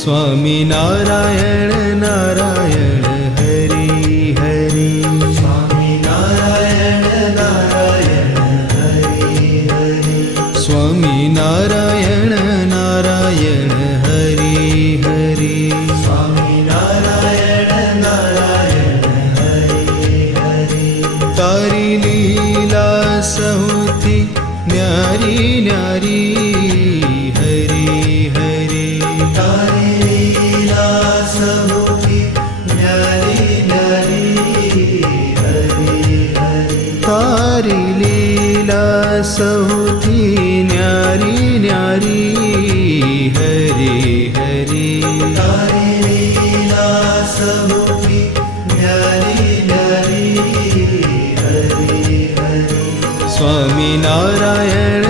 स्वामी नारायण नारायण हरि हरि। स्वामी नारायण नारायण हरि हरि। स्वामी नारायण नारायण हरि हरि। स्वामी नारायण नारायण हरि हरि। तारी लीला सहुती न्यारी न्यारी हरि हरि। तारी लीला सहुती न्यारी न्यारी हरि हरि। तारी लीला सहुती न्यारी न्यारी हरि हरि। तारी लीला सहुती न्यारी न्यारी हरि हरि। स्वामी नारायण